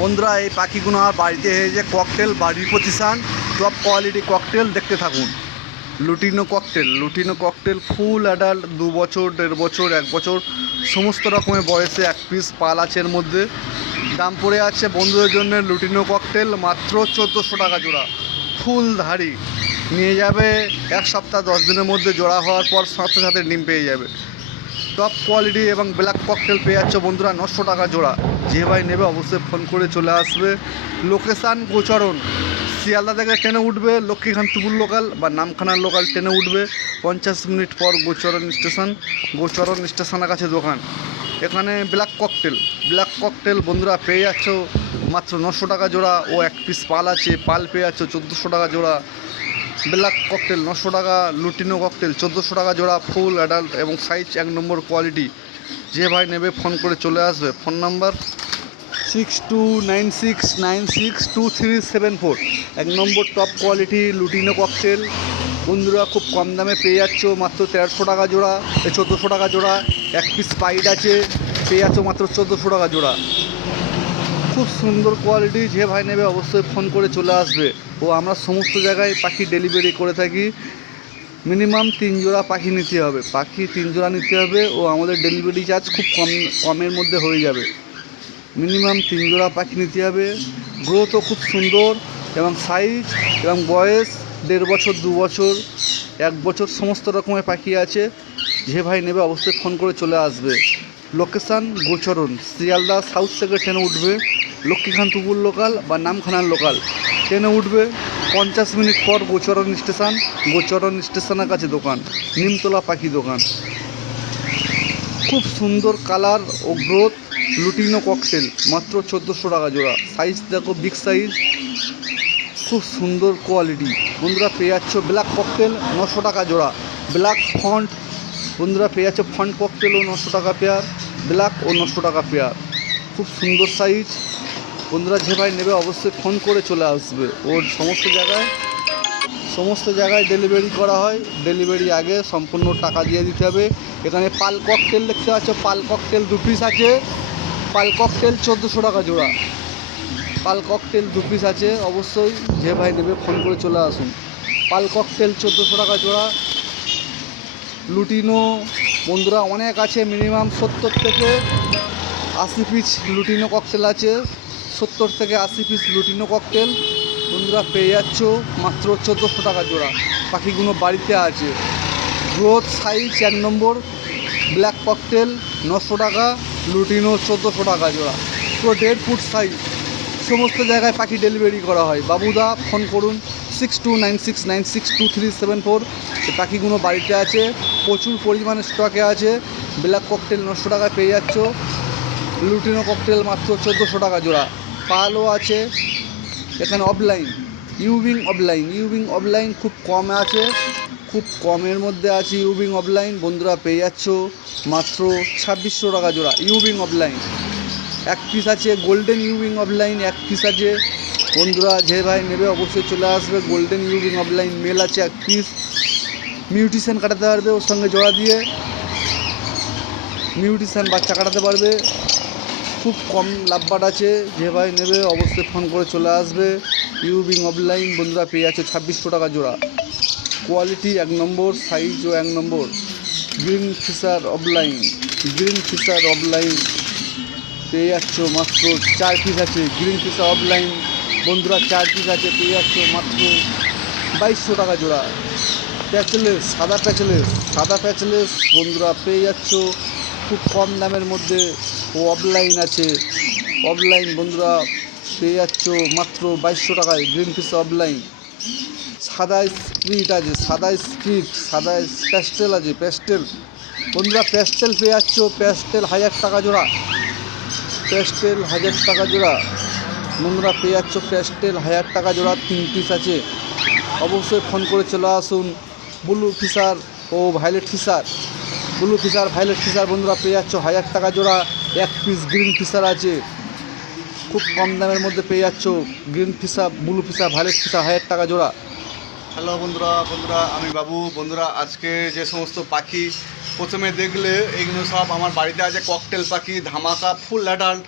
বন্ধুরা এই পাখিগুলো আমার বাড়িতে এসেছে ককটেল বাড়ির প্রতিষ্ঠান টপ কোয়ালিটি ককটেল দেখতে থাকুন। লুটিনো ককটেল ফুল অ্যাডাল্ট 2 বছর 1.5 বছর 1 বছর সমস্ত রকমের বয়সে এক পিস পাল আছে। এর মধ্যে দাম পড়ে আছে বন্ধুদের জন্য লুটিনো ককটেল মাত্র 1400 টাকা জোড়া। ফুল ধাড়ি নিয়ে যাবে 1 সপ্তাহ 10 দিনের মধ্যে জোড়া হওয়ার পর সাথে সাথে ডিম পেয়ে যাবে। টপ কোয়ালিটি এবং ব্ল্যাক ককটেল পেয়ে যাচ্ছে বন্ধুরা 900 টাকা জোড়া। যে ভাই নেবে অবশ্যই ফোন করে চলে আসবে। লোকেশান গোচরণ, শিয়ালদা থেকে ট্রেনে উঠবে লক্ষ্মীকান্তপুর লোকাল বা নামখানার লোকাল ট্রেনে উঠবে 50 মিনিট পর গোচরণ স্টেশনের কাছে দোকান। এখানে ব্ল্যাক ককটেল বন্ধুরা পেয়ে যাচ্ছ মাত্র 900 টাকা জোড়া। ও এক পিস পাল আছে, পাল পেয়ে যাচ্ছ 1400 টাকা জোড়া। ব্ল্যাক ককটেল 900 টাকা, লুটিনো ককটেল 1400 টাকা জোড়া। ফুল অ্যাডাল্ট এবং সাইজ 1 নম্বর কোয়ালিটি। যে ভাই নেবে ফোন করে চলে আসবে। Phone number 6296962374। 1 নম্বর টপ কোয়ালিটি লুটিনো ককটেল বন্ধুরা খুব কম দামে পেয়ে যাচ্ছ মাত্র 1300 টাকা জোড়া, 1400 টাকা জোড়া। এক পিস পাইড আছে, পেয়ে যাচ্ছ মাত্র 1400 টাকা জোড়া। খুব সুন্দর কোয়ালিটি। যে ভাই নেবে অবশ্যই ফোন করে চলে আসবে। ও আমরা সমস্ত জায়গায় পাখি ডেলিভারি করে থাকি। মিনিমাম 3 জোড়া পাখি নিতে হবে, 3 জোড়া নিতে হবে। ও আমাদের ডেলিভারি চার্জ খুব কমের মধ্যে হয়ে যাবে। মিনিমাম 3 জোড়া পাখি নিতে হবে। গ্রোথও খুব সুন্দর এবং সাইজ এবং বয়স 1.5 বছর 2 বছর 1 বছর সমস্ত রকমের পাখি আছে। যে ভাই নেবে অবশ্যই ফোন করে চলে আসবে। লোকেশান গোচরণ, শিয়ালদা সাউথ থেকে ট্রেনে উঠবে লক্ষ্মীকান্তপুর লোকাল বা নামখানার লোকাল ট্রেনে উঠবে 50 মিনিট পর গোচরণ স্টেশনের কাছে দোকান, নিমতলা পাখি দোকান। খুব সুন্দর কালার ও গ্রোথ লুটিনো ককটেল মাত্র 1400 টাকা জোড়া। সাইজ দেখো বিগ সাইজ, খুব সুন্দর কোয়ালিটি বন্ধুরা পেয়ে যাচ্ছ। ব্ল্যাক ককটেল 900 টাকা জোড়া। ব্ল্যাক ফন্ট বন্ধুরা পেয়ে যাচ্ছে, ফন্ট ককটেলও 900 টাকা পেয়ার, ব্ল্যাক ও 900 টাকা পেয়ার। খুব সুন্দর সাইজ বন্ধুরা। যে ভাই নেবে অবশ্যই ফোন করে চলে আসবে। ওর সমস্ত জায়গায় ডেলিভারি করা হয়। ডেলিভারি আগে সম্পূর্ণ টাকা দিয়ে দিতে হবে। এখানে পাল ককটেল দেখতে পাচ্ছ, পাল ককটেল 2 পিস আছে। পাল ককটেল 1400 টাকা জোড়া। পাল ককটেল 2 পিস আছে। অবশ্যই যে ভাই নেবে ফোন করে চলে আসুন। পাল ককটেল 1400 টাকা জোড়া। লুটিনো বন্ধুরা অনেক আছে, মিনিমাম 70 থেকে 80 পিস লুটিনো ককটেল আছে। 70 থেকে 80 পিস লুটিনো ককটেল বন্ধুরা পেয়ে যাচ্ছ মাত্র 1400 টাকা জোড়া। পাখিগুলো বাড়িতে আছে। গ্রোথ সাইজ 1 নম্বর। ব্ল্যাক ককটেল 900 টাকা, লুটিনো 1400 টাকা জোড়া। পুরো 1.5 ফুট সাইজ। সমস্ত জায়গায় পাখি ডেলিভারি করা হয়। বাবুদা ফোন করুন 6296962374। এই পাখিগুলো বাড়িতে আছে, প্রচুর পরিমাণে স্টকে আছে। ব্ল্যাক ককটেল 900 টাকায় পেয়ে যাচ্ছ। লুটিনো ককটেল মাত্র 1400 টাকা জোড়া। পালও আছে এখানে। ইউবিং অফলাইন খুব কম আছে, খুব কমের মধ্যে আছে। ইউবিং অফলাইন বন্ধুরা পেয়ে যাচ্ছ মাত্র 2600 টাকা জোড়া। ইউবিং অফলাইন এক পিস আছে। গোল্ডেন ইউবিং অফলাইন এক পিস আছে বন্ধুরা। যে ভাই নেবে অবশ্যই চলে আসবে। গোল্ডেন ইউবিং অফলাইন মেল আছে এক পিস। মিউটিশন কাটাতে পারবে, ওর সঙ্গে জোড়া দিয়ে মিউটিশন বাচ্চা কাটাতে পারবে। খুব কম লাভবাট আছে। যে ভাই নেবে অবশ্যই ফোন করে চলে আসবে। ইউবিং অফলাইন বন্ধুরা পেয়ে যাচ্ছে 2600 টাকা জোড়া। কোয়ালিটি 1 নম্বর, সাইজও 1 নম্বর। গ্রিন ফিশার অফলাইন পেয়ে যাচ্ছ মাত্র 4 পিস আছে। গ্রিন ফিশার অফলাইন বন্ধুরা 4 পিস আছে, পেয়ে যাচ্ছ মাত্র 2200 টাকা জোড়া। সাদা প্যাচলেস বন্ধুরা পেয়ে যাচ্ছ খুব কম দামের মধ্যে। ও অফলাইন আছে। অফলাইন বন্ধুরা পেয়ে যাচ্ছ মাত্র 2200 টাকায়। Green fish offline. সাদা প্যাস্টেল আছে। বন্ধুরা প্যাস্টেল পেয়ে যাচ্ছ। প্যাস্টেল 1000 টাকা জোড়া। বন্ধুরা পেয়ে যাচ্ছ প্যাস্টেল 1000 টাকা জোড়া। 3 পিস আছে। অবশ্যই ফোন করে চলে আসুন। ব্লু ফিশার ভায়োলেট ফিশার বন্ধুরা পেয়ে যাচ্ছ 1000 টাকা জোড়া। এক পিস গ্রিন ফিশার আছে, খুব কম দামের মধ্যে পেয়ে যাচ্ছ। Green fisher, blue fisher, violet fisher 1000 টাকা জোড়া। হ্যালো বন্ধুরা আমি বাবু। বন্ধুরা আজকে যে সমস্ত পাখি প্রথমে দেখলে এইগুলো সব আমার বাড়িতে আছে। ককটেল পাখি ধামাকা ফুল অ্যাডাল্ট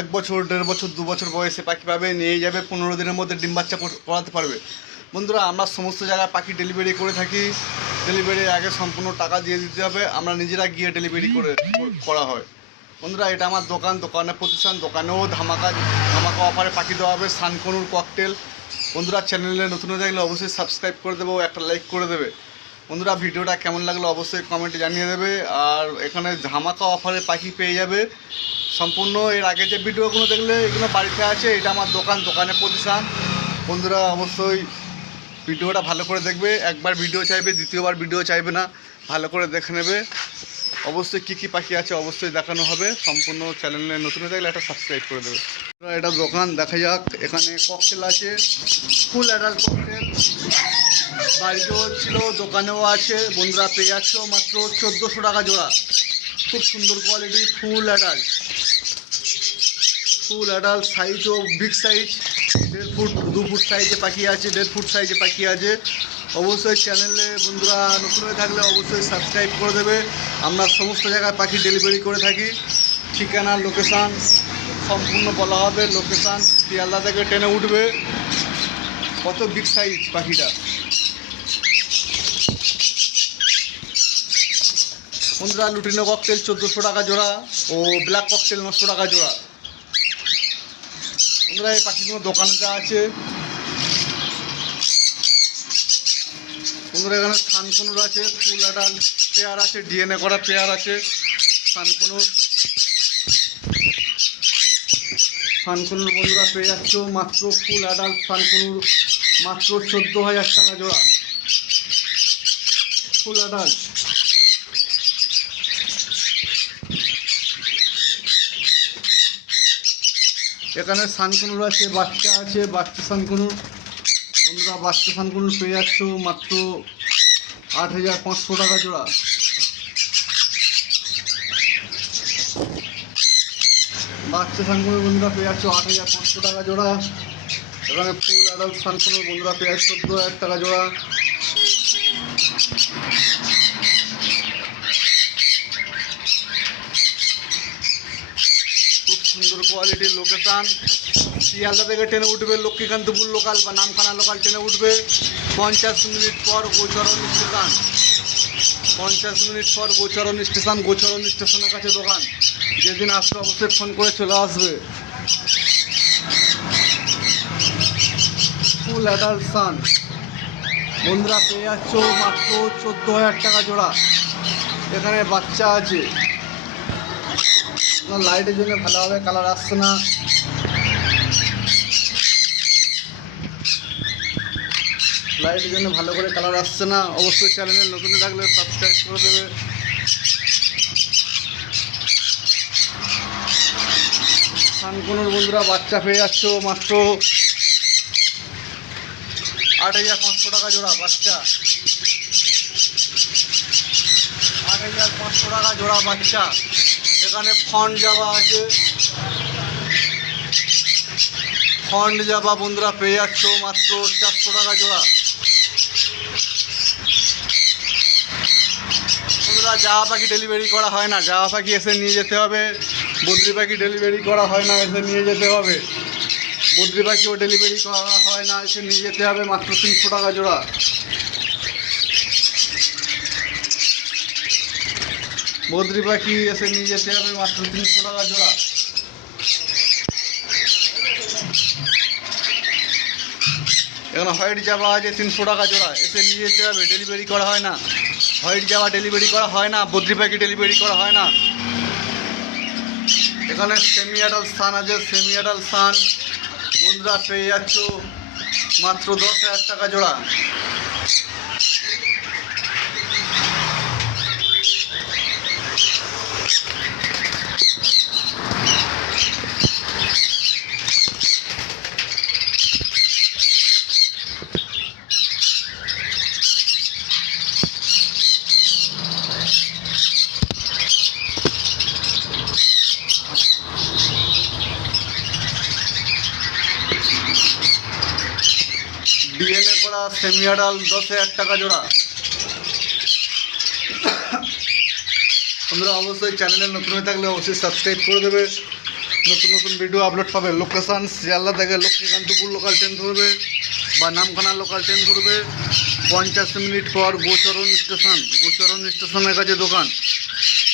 1 বছর 1.5 বছর 2 বছর বয়সে পাখি পাবে, নিয়ে যাবে, 15 দিনের মধ্যে ডিম বাচ্চা করাতে পারবে। বন্ধুরা আমরা সমস্ত জায়গায় পাখি ডেলিভারি করে থাকি। ডেলিভারির আগে সম্পূর্ণ টাকা দিয়ে দিতে হবে, আমরা নিজেরা গিয়ে ডেলিভারি করা হয়। বন্ধুরা এটা আমার দোকানে প্রতিষ্ঠান, দোকানেও ধামাকা অফারে পাখি দেওয়া হবে, সানকনুর ককটেল। বন্ধুরা চ্যানেলে নতুন হয়ে থাকলে অবশ্যই সাবস্ক্রাইব করে দেবো, একটা লাইক করে দেবে। বন্ধুরা ভিডিওটা কেমন লাগলো অবশ্যই কমেন্টে জানিয়ে দেবে। আর এখানে ধামাকা অফারে পাখি পেয়ে যাবে সম্পূর্ণ। এর আগে যে ভিডিওগুলো দেখলে এগুলো বাড়িতে আছে, এটা আমার দোকানে প্রতিষ্ঠান। বন্ধুরা অবশ্যই ভিডিওটা ভালো করে দেখবে, একবার ভিডিও চাইবে, দ্বিতীয়বার ভিডিও চাইবে না, ভালো করে দেখে নেবে। অবশ্যই কী কী পাখি আছে অবশ্যই দেখানো হবে। সম্পূর্ণ চ্যানেলে নতুন হয়ে থাকলে একটা সাবস্ক্রাইব করে দেবে। এটা দোকান দেখা যাক। এখানে ককটেল আছে, ফুল অ্যাডাল্ট ককটেল, বাড়িতেও ছিল, দোকানেও আছে। বন্ধুরা পেয়ে যাচ্ছ মাত্র 1400 টাকা জোড়া। খুব সুন্দর কোয়ালিটি, ফুল অ্যাডাল্ট সাইজও বিগ সাইজ, 1.5 ফুট 2 ফুট সাইজে পাখি আছে, 1.5 ফুট সাইজে পাখি আছে। অবশ্যই চ্যানেলে বন্ধুরা নতুন হয়ে থাকলে অবশ্যই সাবস্ক্রাইব করে দেবে। আমরা সমস্ত জায়গায় পাখি ডেলিভারি করে থাকি। ঠিকানা লোকেশান সম্পূর্ণ বলা হবে। লোকেশান শিয়ালদা থেকে ট্রেনে উঠবে। কত বিগ সাইজ পাখিটা। বন্ধুরা লুটিনো ককটেল 1400 টাকা জোড়া ও ব্ল্যাক ককটেল 900 টাকা জোড়া। বন্ধুরা এই পাখিগুলো দোকানেতে আছে। বন্ধুরা এখানে সানকনুর আছে, ফুল অ্যাডাল্ট পেয়ার আছে, ডিএনএ করা পেয়ার আছে। সানকনুর বন্ধুরা পেয়ে যাচ্ছ মাত্র ফুল অ্যাডাল্ট সানকনুর মাত্র 14,000 টাকা জোড়া। ফুল অ্যাডাল্ট এখানে সানকনুর আছে, বাচ্চা আছে, বাচ্চা সানকনুর। বন্ধুরা বাচ্চা সানকনুর পেয়ে যাচ্ছ মাত্র 8,500 টাকা জোড়া। বাচ্চা সানকনুর বন্ধুরা পেয়ে যাচ্ছ 8,500 টাকা জোড়া। এখানে ফুল অ্যাডাল্ট সানকনুর বন্ধুরা পেয়ে যাচ্ছে 14,000 টাকা জোড়া। খুব সুন্দর কোয়ালিটির লোকেশান। শিয়ালদা থেকে ট্রেনে উঠবে, লক্ষ্মীকান্তপুর লোকাল বা নামখানা লোকাল ট্রেনে উঠবে। 50 মিনিট পর গোচরণ স্টেশন। 50 মিনিট পর গোচরণ স্টেশনের কাছে দোকান। যেদিন আসবে অবশ্যই ফোন করে চলে আসবে। ফুল অ্যাডাল্ট সান বন্ধুরা পেয়ে যাচ্ছ মাত্র 14,000 টাকা জোড়া। এখানে বাচ্চা আছে। লাইটের জন্য ভালোভাবে কালার আসছে না। লাইটের জন্য ভালো করে কালার আসছে না। অবশ্যই চ্যানেলে নতুন থাকলে সাবস্ক্রাইব করে দেবে। সানকনুর বন্ধুরা বাচ্চা পেয়ে যাচ্ছ মাত্র 8,500 টাকা জোড়া। বাচ্চা 8,500 টাকা জোড়া বাচ্চা। এখানে ফন্ড জাবা আছে, ফন্ড জাবা বন্ধুরা পেয়ে যাচ্ছ মাত্র 400 টাকা জোড়া। বন্ধুরা জাবা পাখি ডেলিভারি করা হয় না, জাবা পাখি এসে নিয়ে যেতে হবে। বদ্রি পাখি ডেলিভারি করা হয় না, এসে নিয়ে যেতে হবে। বদ্রি পাখিও ডেলিভারি করা হয় না, এসে নিয়ে যেতে হবে। মাত্র 300 টাকা জোড়া। বদ্রি পাখি এসে নিয়ে যেতে হবে মাত্র 300 টাকা জোড়া। এখানে হোয়াইট জাবা আছে 300 টাকা জোড়া, এসে নিয়ে যেতে হবে। ডেলিভারি করা হয় না, হোয়াইট জাবা ডেলিভারি করা হয় না, বদ্রি পাখি ডেলিভারি করা হয় না। এখানে সেমি অ্যাডাল্ট সান আছে, সেমি অ্যাডাল্ট সান বন্ধুরা পেয়ে যাচ্ছ মাত্র 10,000 টাকা জোড়া। ডিএনএ করা সেমি অ্যাডাল্ট 10,000 টাকা জোড়া। বন্ধুরা অবশ্যই চ্যানেলে নতুন হয়ে থাকলে অবশ্যই সাবস্ক্রাইব করে দেবে। নতুন নতুন ভিডিও আপলোড পাবে। লোকেশান শিয়ালদা থেকে লক্ষ্মীকান্তপুর লোকাল ট্রেন ধরবে বা নামখানা লোকাল ট্রেন ধরবে, 50 মিনিট পর গোচরণ স্টেশনের কাছে দোকান।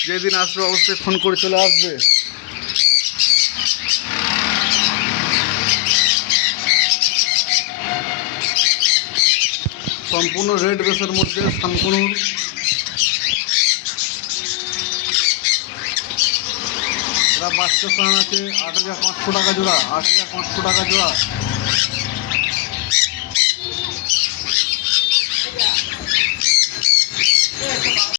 যেদিন আসবে অবশ্যই ফোন করে চলে আসবে। সম্পূর্ণ রেড বেসের মধ্যে শানকুনুর। এরা বাচ্চা সান আছে 8,500 টাকা জোড়া, 8,500 টাকা জোড়া।